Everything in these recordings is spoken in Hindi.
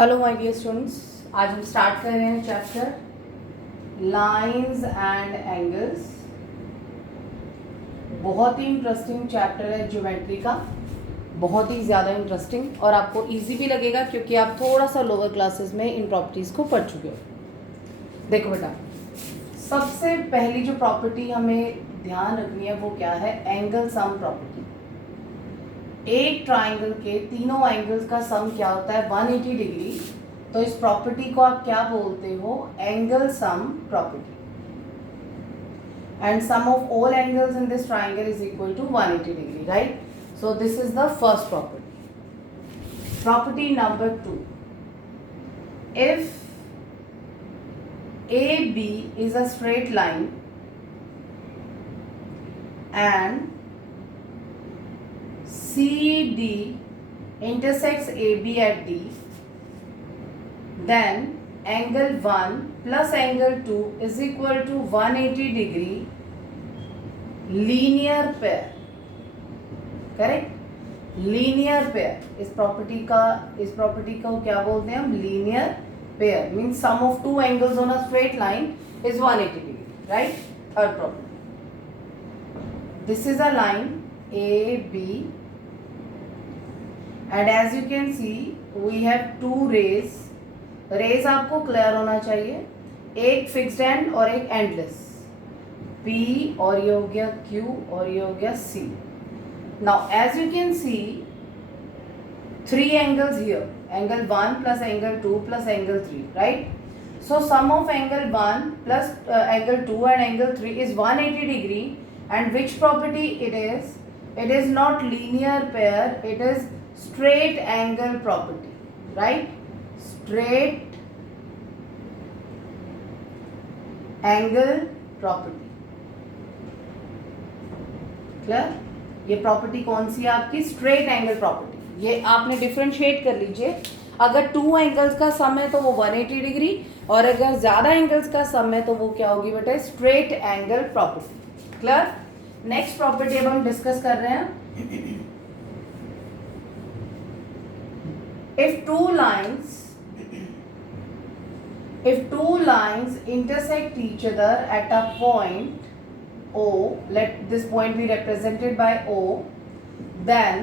हेलो माय डियर स्टूडेंट्स, आज हम स्टार्ट कर रहे हैं चैप्टर लाइंस एंड एंगल्स। बहुत ही इंटरेस्टिंग चैप्टर है ज्योमेट्री का, बहुत ही ज़्यादा इंटरेस्टिंग और आपको इजी भी लगेगा क्योंकि आप थोड़ा सा लोअर क्लासेस में इन प्रॉपर्टीज़ को पढ़ चुके हो। देखो बेटा, सबसे पहली जो प्रॉपर्टी हमें ध्यान रखनी है वो क्या है? Angle sum property. एक ट्राइंगल के तीनों एंगल्स का सम क्या होता है? 180 डिग्री। तो इस प्रॉपर्टी को आप क्या बोलते हो? Angle sum property. And sum of all angles in this triangle is equal to 180 degree, right? So this is the first property. Property number 2, if AB is a straight line and CD intersects AB at D, then angle 1 plus angle 2 is equal to 180 degree linear pair. Correct? Linear pair इस प्रॉपर्टी को क्या बोलते हैं हम? Linear pair means sum of two angles on a straight line is 180 degree, right? Third property, this is a line AB and as you can see we have two rays आपको क्लियर होना चाहिए, एक फिक्स्ड एंड और एक एंडलेस, P और ये हो गया Q और ये हो गया C. Now as you can see three angles here, angle 1 plus angle 2 plus angle 3, right? So sum of angle 1 plus angle 2 and angle 3 is 180 degree. And which property it is? It is not linear pair, it is straight angle property, right? Straight angle property. Clear? ये प्रॉपर्टी कौन सी है आपकी? Straight angle property. ये आपने डिफरेंशिएट कर लीजिए, अगर टू एंगल्स का सम है तो वो 180 डिग्री और अगर ज्यादा एंगल्स का सम है तो वो क्या होगी बेटा? Straight angle property. Clear? Next property अब हम डिस्कस कर रहे हैं। If two lines intersect each other at a point O, let this point be represented by O, then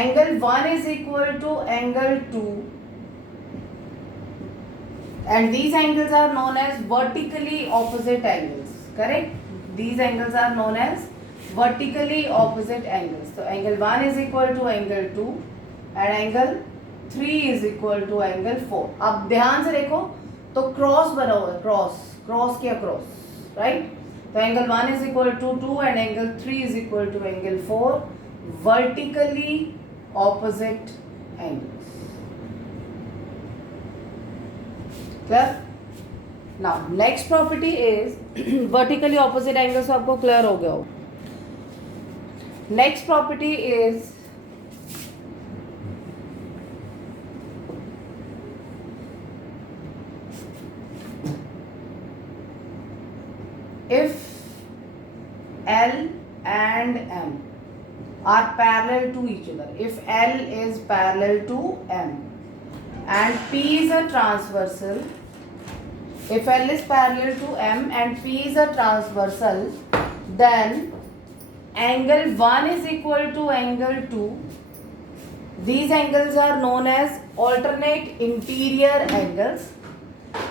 angle 1 is equal to angle 2 and these angles are known as vertically opposite angles, correct? These angles are known as vertically opposite angles. So angle 1 is equal to angle 2 and angle 3 is equal to angle 4. अब ध्यान से देखो तो क्रॉस बना हुआ है, क्रॉस के अक्रॉस, राइट? तो angle 1 is equal to 2 and angle 3 is equal to angle 4, vertically opposite angles. Clear? Now next property is vertically opposite angles. तो आपको क्लियर हो गया हो। Next property is if L and M are parallel to each other, if L is parallel to M and P is a transversal, if L is parallel to M and P is a transversal, then angle 1 is equal to angle 2. These angles are known as alternate interior angles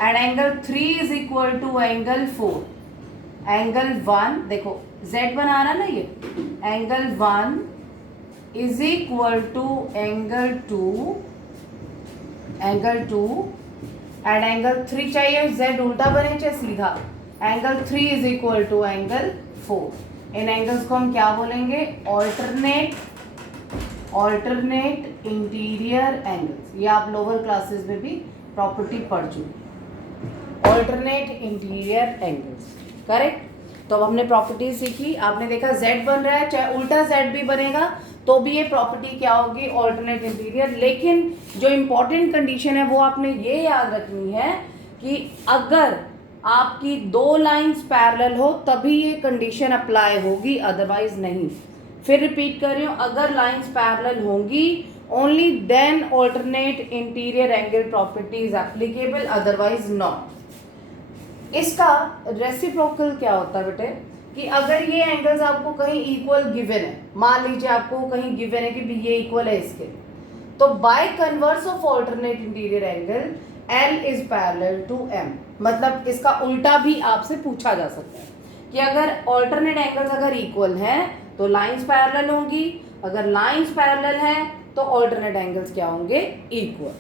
and angle 3 is equal to angle 4. Angle 1 देखो Z बना रहा ना, ये angle 1 is equal to angle 2 and angle 3 चाहिए Z उल्टा बने चाहे सीधा, angle 3 is equal to angle 4. In angles को हम क्या बोलेंगे? Alternate interior angles. ये आप लोअर क्लासेस में भी प्रॉपर्टी पढ़ चुके। Alternate interior angles, correct? तो अब हमने प्रॉपर्टी सीखी, आपने देखा Z बन रहा है, चाहे उल्टा Z भी बनेगा तो भी ये प्रॉपर्टी क्या होगी? Alternate interior. लेकिन जो इंपॉर्टेंट कंडीशन है वो आपने ये याद रखनी है कि अगर आपकी दो लाइंस पैरेलल हो तभी ये कंडीशन अप्लाई होगी, अदरवाइज नहीं। फिर रिपीट कर रही हूँ, अगर लाइंस पैरेलल होंगी only then alternate interior angle property is applicable, otherwise not। इसका रेसिप्रोकल क्या होता है बेटे कि अगर ये एंगल्स आपको कहीं इक्वल गिवन है, मान लीजिए आपको कहीं गिवन है कि भी ये इक्वल है इसके, तो by converse of alternate interior angle L is parallel to M। मतलब इसका उल्टा भी आपसे पूछा जा सकता है कि अगर ऑल्टरनेट एंगल्स अगर इक्वल हैं तो लाइंस पैरेलल होंगी, अगर लाइंस पैरेलल हैं तो ऑल्टरनेट एंगल्स क्या होंगे, इक्वल।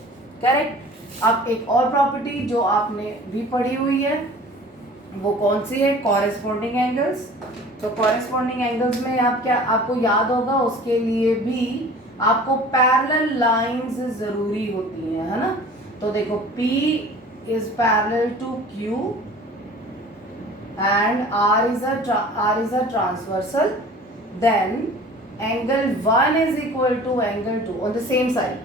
करेक्ट। अब एक और प्रॉपर्टी जो आपने भी पढ़ी हुई है वो कौन सी है, कॉरेस्पॉन्डिंग एंगल्स। तो कॉरेस्पॉन्डिंग एंगल्स में आप क्या, आपको याद होगा उसके लिए भी आपको पैरेलल लाइंस जरूरी होती हैं, है ना। तो देखो P is parallel to Q and R is a transversal, then angle 1 is equal to angle 2 on the same side,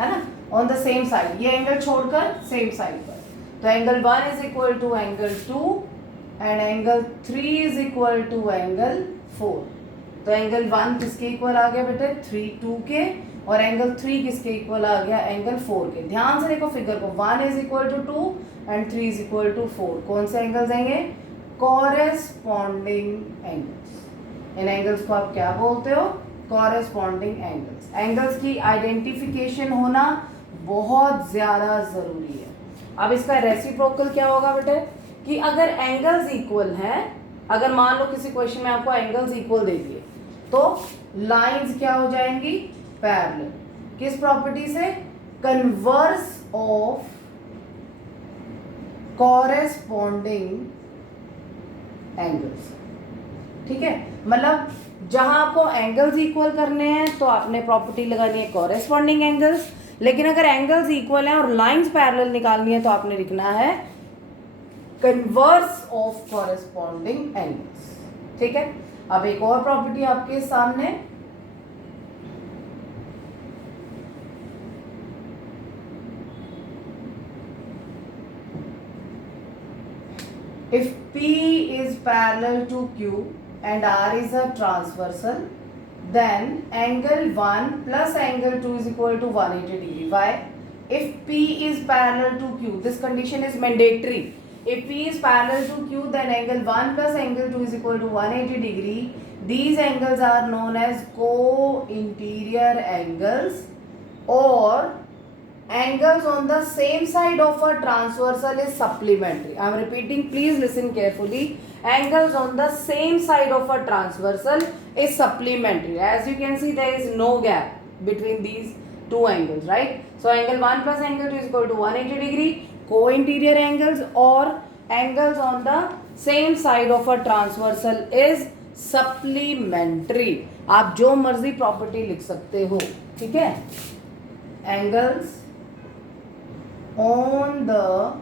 है ना, on the same side, ये एंगल छोड़कर सेम साइड पर। तो angle 1 is equal to angle 2 and angle 3 is equal to angle 4। तो एंगल 1 किसके इक्वल आ गया बेटे, 2 के, और एंगल 3 किसके इक्वल आ गया, एंगल 4 के। ध्यान से देखो फिगर को, 1 is equal to 2 and 3 is equal to 4। कौन से एंगल्स आएंगे, कॉरेस्पॉन्डिंग एंगल्स। इन एंगल्स को आप क्या बोलते हो, कॉरेस्पॉन्डिंग एंगल्स। एंगल्स की आइडेंटिफिकेशन होना बहुत ज्यादा जरूरी है। अब इसका रेसिप्रोकल क्या होगा बेटे कि अगर एंगल्स इक्वल हैं, अगर मान लो किसी क्वेश्चन में आपको एंगल्स इक्वल दे दिए तो लाइंस क्या हो जाएंगी, पैरेलल। किस प्रॉपर्टी से, कन्वर्स ऑफ कॉरेस्पॉन्डिंग एंगल्स। ठीक है, मतलब जहां आपको एंगल्स इक्वल करने हैं तो आपने प्रॉपर्टी लगानी है कॉरेस्पॉन्डिंग एंगल्स, लेकिन अगर एंगल्स इक्वल हैं और लाइंस पैरेलल निकालनी है तो आपने लिखना है कन्वर्स ऑफ कॉरेस्पॉन्डिंग एंगल्स। ठीक है, अब एक और प्रॉपर्टी आपके सामने, if P is parallel to Q and R is a transversal, then angle 1 plus angle 2 is equal to 180 degree. Why? If P is parallel to Q, this condition is mandatory. If P is parallel to Q, then angle 1 plus angle 2 is equal to 180 degree. These angles are known as co-interior angles, or angles on the same side of a transversal is supplementary. I am repeating, please listen carefully. Angles on the same side of a transversal is supplementary. As you can see, there is no gap between these two angles, right? So angle 1 plus angle 2 is equal to 180 degree. Co-interior angles or angles on the same side of a transversal is supplementary. आप जो मर्जी प्रॉपर्टी लिख सकते हो, ठीक है। angles on the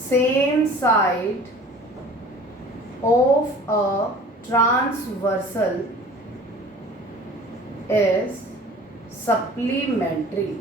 same side of a transversal is supplementary।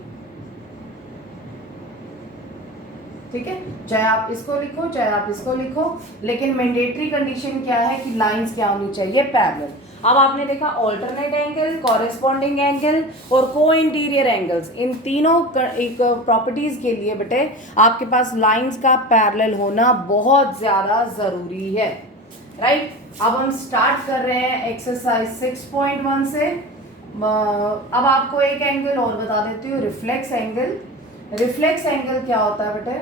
ठीक है, चाहे आप इसको लिखो चाहे आप इसको लिखो, लेकिन मैंडेटरी कंडीशन क्या है कि लाइंस क्या होनी चाहिए, पैरेलल। अब आपने देखा ऑल्टरनेट एंगल, कॉरेस्पॉन्डिंग एंगल और को इंटीरियर एंगल्स, इन तीनों एक प्रॉपर्टीज के लिए बेटे आपके पास लाइंस का पैरेलल होना बहुत ज्यादा जरूरी है, राइट। अब हम स्टार्ट कर रहे हैं एक्सरसाइज 6.1 से। अब आपको एक एंगल और बता देती हूँ, रिफ्लेक्स एंगल। रिफ्लेक्स एंगल क्या होता है बेटे,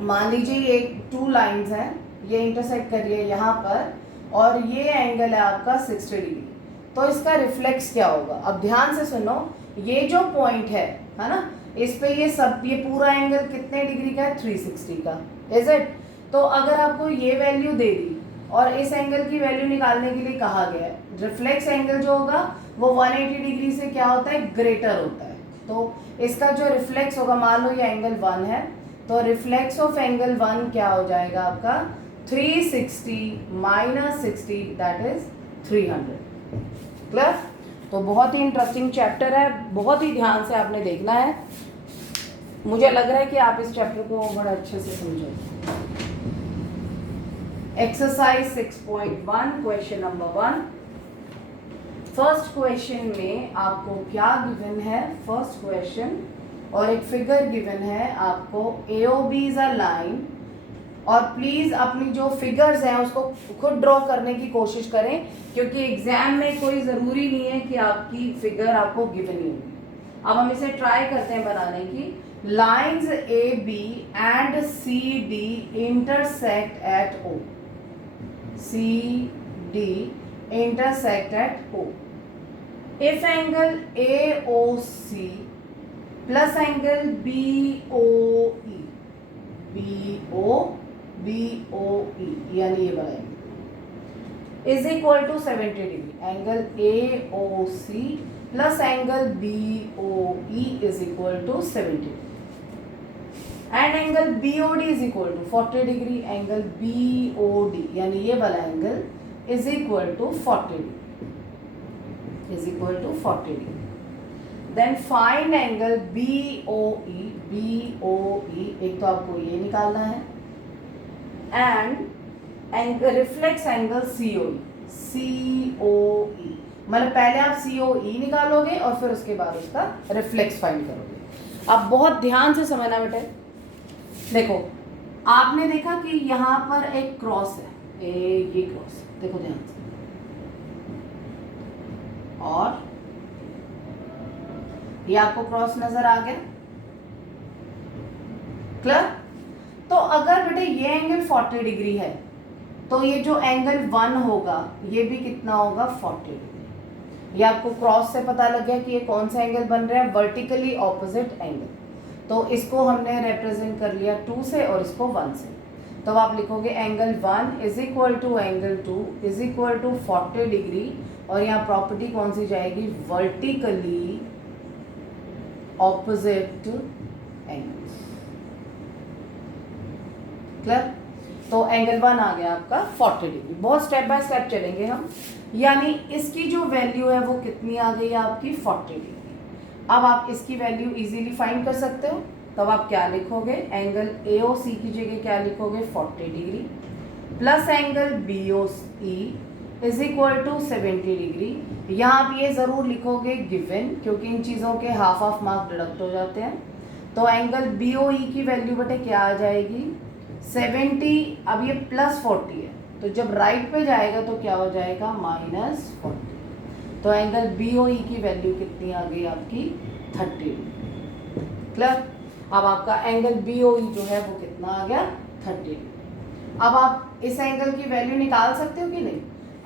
मान लीजिए ये 2 लाइंस हैं, ये इंटरसेक्ट कर रही है यहाँ पर और ये एंगल है आपका 60 डिग्री, तो इसका रिफ्लेक्स क्या होगा। अब ध्यान से सुनो, ये जो पॉइंट है ना, इस पे ये पूरा एंगल कितने डिग्री का है, 360 का, इज इट। तो अगर आपको ये वैल्यू दे दी और इस एंगल की वैल्यू निकालने के लिए कहा गया है, रिफ्लेक्स एंगल जो होगा वो 180 डिग्री से क्या होता है, ग्रेटर होता है। तो इसका जो रिफ्लेक्स होगा, मान लो ये एंगल 1 है, तो रिफ्लेक्स ऑफ एंगल 1 क्या हो जाएगा आपका 360 माइनस 60, दैट इज 300। क्लियर। तो बहुत ही इंटरेस्टिंग चैप्टर है, बहुत ही ध्यान से आपने देखना है। मुझे लग रहा है कि आप इस चैप्टर को बड़ा अच्छे से समझोगे। Exercise 6.1 question number 1, first question में आपको क्या गिवन है, फर्स्ट क्वेश्चन और एक फिगर गिवन है आपको, AOB इज अ लाइन, और प्लीज़ अपनी जो फिगर्स हैं उसको खुद ड्रॉ करने की कोशिश करें, क्योंकि एग्जाम में कोई ज़रूरी नहीं है कि आपकी फिगर आपको गिवन ही होगी। अब हम इसे ट्राई करते हैं बनाने की। Lines AB and CD intersect at O, CD intersect at O। If angle AOC plus angle BOE, BOE यानी ये वाला is equal to 70 degree. Angle AOC plus angle BOE is equal to 70 degree and angle BOD is equal to 40 degree. Angle BOD यानी ये वाला angle is equal to 40 degree, is equal to 40 degree. Then find angle BOE, BOE एक तो आपको ये निकालना है, and angle reflex angle COE, COE मतलब पहले आप COE निकालोगे और फिर उसके बाद उसका रिफ्लेक्स फाइंड करोगे। अब बहुत ध्यान से समझना बेटे, देखो आपने देखा कि यहाँ पर एक क्रॉस है, ये क्रॉस, देखो ध्यान से, और ये आपको क्रॉस नजर आ गया, क्लियर? तो अगर बेटे ये एंगल 40 डिग्री है तो ये जो एंगल 1 होगा ये भी कितना होगा, 40 डिग्री। ये आपको क्रॉस से पता लग गया कि ये कौन सा एंगल बन रहा है, वर्टिकली ऑपोजिट एंगल। तो इसको हमने रिप्रेजेंट कर लिया 2 से और इसको 1 से। तो आप लिखोगे angle 1 is equal to angle 2 is equal to 40 degree, और यहाँ प्रॉपर्टी कौन सी जाएगी, वर्टिकली ऑपोजिट एंगल्स, क्लियर? तो एंगल 1 आ गया आपका 40 डिग्री। बहुत स्टेप बाय स्टेप चलेंगे हम, यानी इसकी जो वैल्यू है वो कितनी आ गई आपकी, 40 डिग्री। अब आप इसकी वैल्यू इजीली फाइंड कर सकते हो। तब आप क्या लिखोगे, एंगल AOC की जगह क्या लिखोगे, 40 degree plus angle BOE is equal to 70 degree. यहाँ आप ये ज़रूर लिखोगे गिवन, क्योंकि इन चीज़ों के हाफ मार्क डिडक्ट हो जाते हैं। तो एंगल BOE की वैल्यू बेटे क्या आ जाएगी, 70, अब ये प्लस 40 है, तो जब राइट पे जाएगा तो क्या हो जाएगा, -40। तो एंगल BOE की वैल्यू कितनी आ गई आपकी, 30, क्लियर? अब आपका एंगल BOE जो है वो कितना आ गया, 30। अब आप इस एंगल की वैल्यू निकाल सकते हो कि नहीं,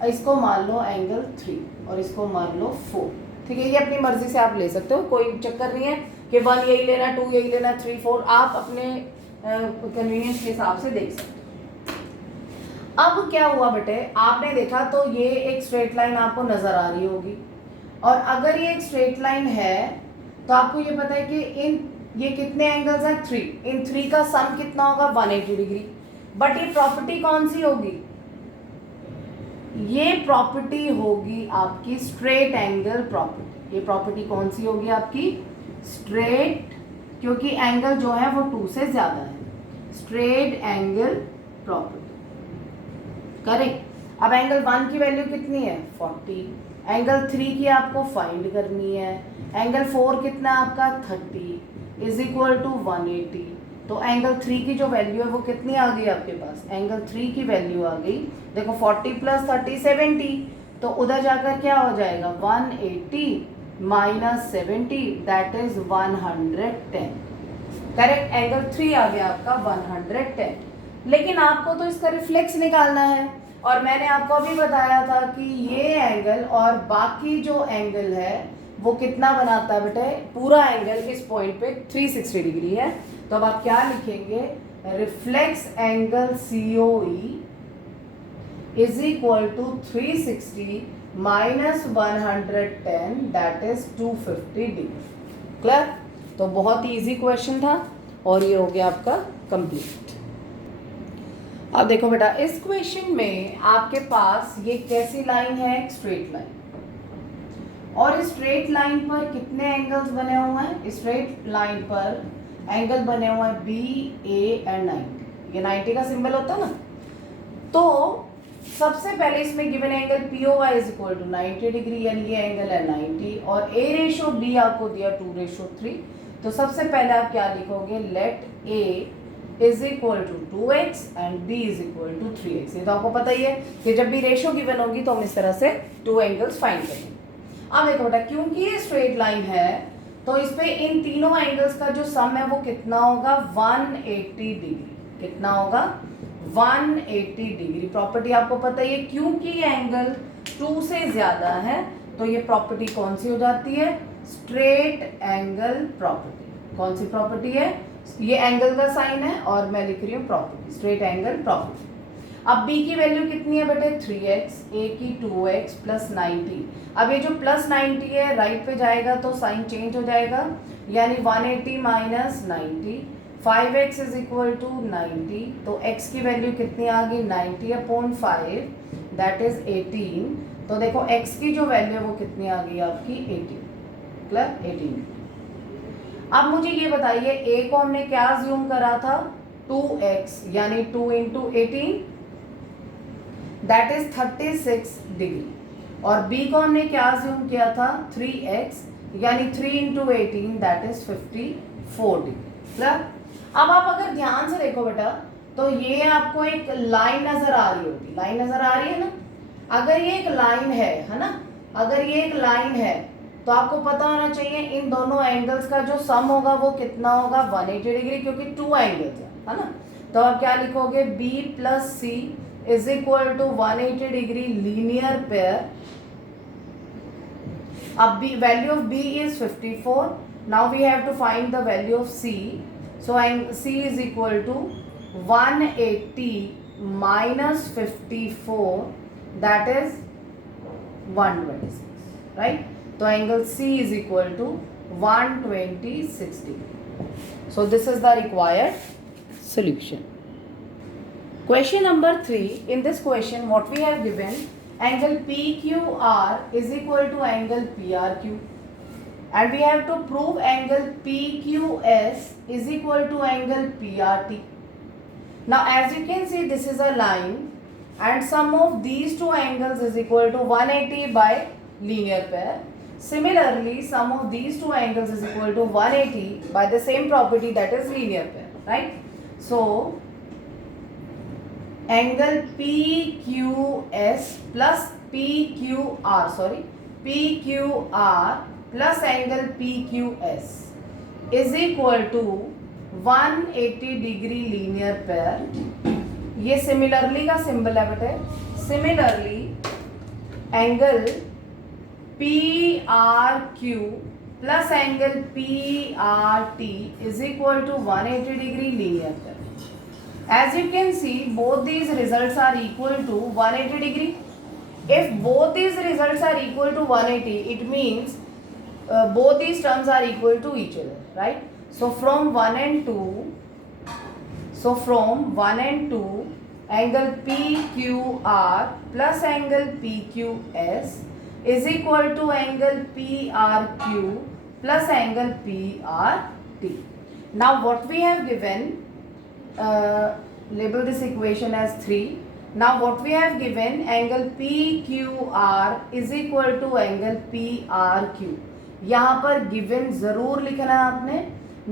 इसको मान लो एंगल 3 और इसको मान लो 4, ठीक है? ये अपनी मर्जी से आप ले सकते हो, कोई चक्कर नहीं है कि 1 यही लेना, 2 यही लेना, 3 4, आप अपने कन्वीनियंस के हिसाब से देख सकते हो। अब क्या हुआ बेटे, आपने देखा तो ये एक स्ट्रेट लाइन आपको नजर आ रही होगी, और अगर ये एक स्ट्रेट लाइन है तो आपको ये पता है कि ये कितने एंगल्स हैं, 3, इन 3 का सम कितना होगा, 180 डिग्री। बट ये प्रॉपर्टी कौन सी होगी, ये प्रॉपर्टी होगी आपकी स्ट्रेट एंगल प्रॉपर्टी। ये प्रॉपर्टी कौन सी होगी आपकी, स्ट्रेट, क्योंकि एंगल जो है वो 2 से ज्यादा है, स्ट्रेट एंगल प्रॉपर्टी, करेक्ट? अब एंगल 1 की वैल्यू कितनी है, 40, एंगल 3 की आपको फाइंड करनी है, एंगल 4 कितना है आपका, 30 इज इक्वल टू 180। तो एंगल 3 की जो वैल्यू है वो कितनी आ गई आपके पास, एंगल 3 की वैल्यू आ गई, देखो 40 प्लस 30 70, तो उधर जाकर क्या हो जाएगा, 180 minus 70 that is 110, correct? Angle 3 आ गया आपका 110। लेकिन आपको तो इसका रिफ्लेक्स निकालना है, और मैंने आपको अभी बताया था कि ये एंगल और बाकी जो एंगल है वो कितना बनाता है बेटे, पूरा एंगल इस पॉइंट पे 360 डिग्री है। तो अब आप क्या लिखेंगे, reflex angle COE is equal to 360 minus 110 that is 250 degree, clear? तो बहुत ही इजी क्वेश्चन था और ये हो गया आपका कंप्लीट। अब देखो बेटा, इस क्वेश्चन में आपके पास ये कैसी लाइन है, एक स्ट्रेट लाइन, और इस स्ट्रेट लाइन पर कितने एंगल्स बने हुए हैं, स्ट्रेट लाइन पर एंगल बने हुए हैं BA एंड 90, ये 90 का सिंबल होता है ना। तो सबसे पहले इसमें given angle POY is equal to 90 degree, यानी ये एंगल है 90, और A रेशो B आपको दिया 2:3। तो सबसे पहले आप क्या लिखोगे, let A is equal to 2x and B is equal to 3x। ये तो आपको पता ही है कि जब भी रेशो गिवन होगी तो हम इस तरह से 2 एंगल्स फाइंड करेंगे। अब देखो बेटा, क्योंकि ये स्ट्रेट लाइन है तो इस पे इन तीनों एंगल्स का जो सम है वो कितना होगा, 180 डिग्री। कितना होगा, 180 डिग्री। प्रॉपर्टी आपको पता ही है, क्योंकि ये एंगल 2 से ज्यादा है तो ये प्रॉपर्टी कौन सी हो जाती है, स्ट्रेट एंगल प्रॉपर्टी। कौन सी प्रॉपर्टी है, ये एंगल का साइन है और मैं लिख रही हूँ प्रॉपर्टी, स्ट्रेट एंगल प्रॉपर्टी। अब b की वैल्यू कितनी है बेटे, 3x, a की 2x प्लस 90। अब ये जो प्लस 90 है राइट पे जाएगा तो साइन चेंज हो जाएगा, यानी 180 minus 90, 5x is equal to 90। तो x की वैल्यू कितनी आ गई, 90/5, दैट इज 18। तो देखो x की जो वैल्यू है वो कितनी आ गई आपकी, 18 प्लस 18। अब मुझे ये बताइए, a को हमने क्या ज्यूम करा था, 2x, यानी 2 इंटू 18 दैट इज 36 डिग्री, और b को हमने क्या ज्यूम किया था, 3x, यानी 3 इंटू 18 दैट इज 54 डिग्री। अब आप अगर ध्यान से देखो बेटा तो ये आपको एक लाइन नजर आ रही होगी, लाइन नजर आ रही है ना। अगर ये एक लाइन है ना, अगर ये एक लाइन है तो आपको पता होना चाहिए इन दोनों एंगल्स का जो सम होगा वो कितना होगा, 180 डिग्री, क्योंकि 2 एंगल्स है ना। तो आप क्या लिखोगे, b plus C is equal to 180 degree linear pair. अब b, value of b is 54. Now we have to find the value of c. So c is equal to 180 minus 54, that is 126, right? So angle c is equal to 126 degree. So this is the required solution. Question number 3. In this question what we have given, angle PQR is equal to angle PRQ, and we have to prove angle PQS is equal to angle PRT. Now as you can see, this is a line and sum of these two angles is equal to 180 by linear pair. Similarly, sum of these two angles is equal to 180 by the same property, that is linear pair, right? So angle PQS plus PQR plus angle PQS is equal to 180 degree linear pair. ये सिमिलरली का सिंबल है बेटे। Similarly angle PRQ plus angle PRT is equal to 180 degree linear pair. As you can see, both these results are equal to 180 degree. If both these results are equal to 180, it means both these terms are equal to each other, right? So from 1 and 2, angle PQR plus angle PQS is equal to angle PRQ plus angle PRT. Now what we have given, label this equation as 3. Now what we have given, angle PQR is equal to angle PRQ. यहाँ पर given जरूर लिखना है आपने.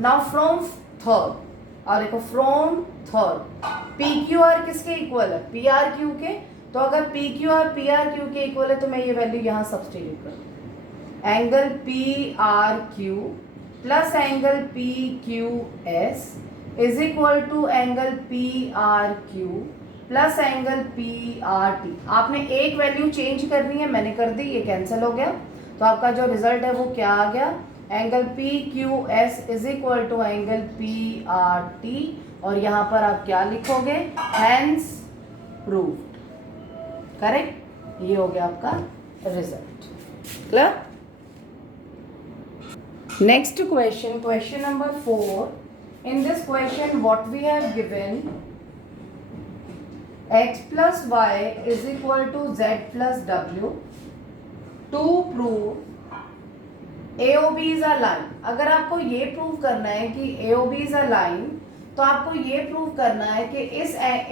Now from third, और देखो from third, PQR किसके इक्वल है, PRQ के. तो अगर PQR PRQ के इक्वल है तो मैं ये वैल्यू यहाँ सब्सटीट्यूट कर दूँ. Angle PRQ plus angle PQS is equal to angle PRQ plus angle PRT. आपने एक वैल्यू चेंज करनी है, मैंने कर दी, ये कैंसिल हो गया. तो आपका जो रिजल्ट है वो क्या आ गया, angle PQS is equal to angle PRT. और यहाँ पर आप क्या लिखोगे, हैंस प्रूव्ड. करेक्ट, ये हो गया आपका result. Clear. Next question, question number 4. In this question what we have given, x plus y is equal to z plus w. To prove AOB is a line. अगर आपको ये प्रूव करना है कि AOB is a line, तो आपको ये प्रूव करना है कि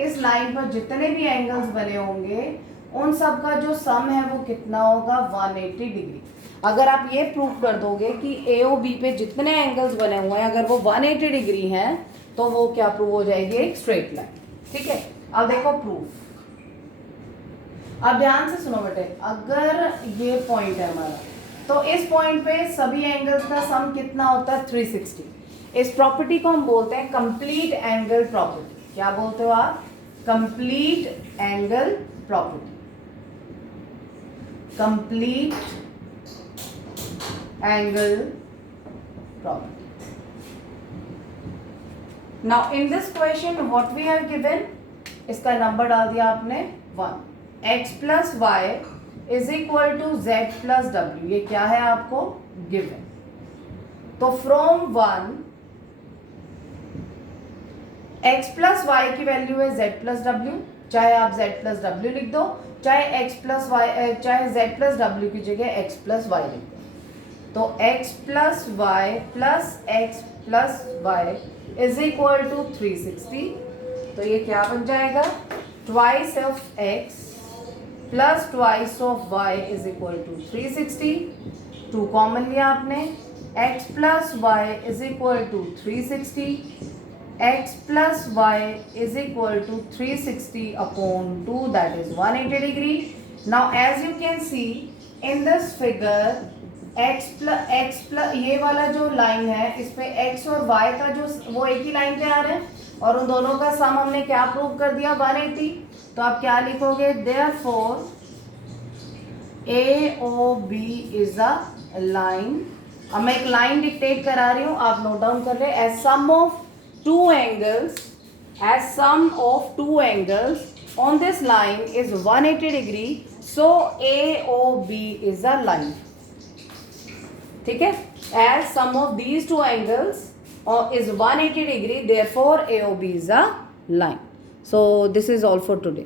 इस लाइन पर जितने भी एंगल्स बने होंगे उन सब का जो सम है वो कितना होगा 180 डिग्री। अगर आप ये प्रूव कर दोगे कि AOB पे जितने एंगल्स बने हुए हैं अगर वो 180 डिग्री हैं तो वो क्या प्रूव हो जाएगी, एक स्ट्रेट लाइन। ठीक है, अब देखो प्रूफ। अब ध्यान से सुनो बेटे, अगर ये पॉइंट है हमारा तो इस पॉइंट पे सभी एंगल्स का सम कितना होता है 360। इस प्रॉपर्टी को हम बोलते हैं कंप्लीट एंगल प्रॉपर्टी। क्या बोलते हो आप, complete angle property, complete angle property. Now in this question what we have given, इसका नंबर डाल दिया आपने 1, x plus y is equal to z plus w, ये क्या है आपको गिवन। तो फ्रॉम 1 x प्लस वाई की वैल्यू है z प्लस w, चाहे आप z प्लस w लिख दो, चाहे x प्लस वाई, चाहे z प्लस w की जगह x प्लस वाई लिख दो। तो x plus y plus x plus y is equal to 360। तो ये क्या बन जाएगा, twice of x plus twice of y is equal to 360। 2 common लिया आपने, x plus y is equal to 360, x plus y is equal to 360 upon 2 that is 180 degree. Now as you can see in this figure x plus ये वाला जो लाइन है इस पे x और y का जो वो एक ही लाइन पे आ रहे हैं और उन दोनों का सम हमने क्या प्रूव कर दिया 180। तो आप क्या लिखोगे, therefore AOB is a line. अब मैं एक लाइन डिक्टेट करा रही हूँ, आप नोट डाउन कर रहे हैं, as sum of two angles on this line is 180 degree, so AOB is a line. ठीक है, as sum of these two angles is 180 degree, therefore AOB is a line. So this is all for today.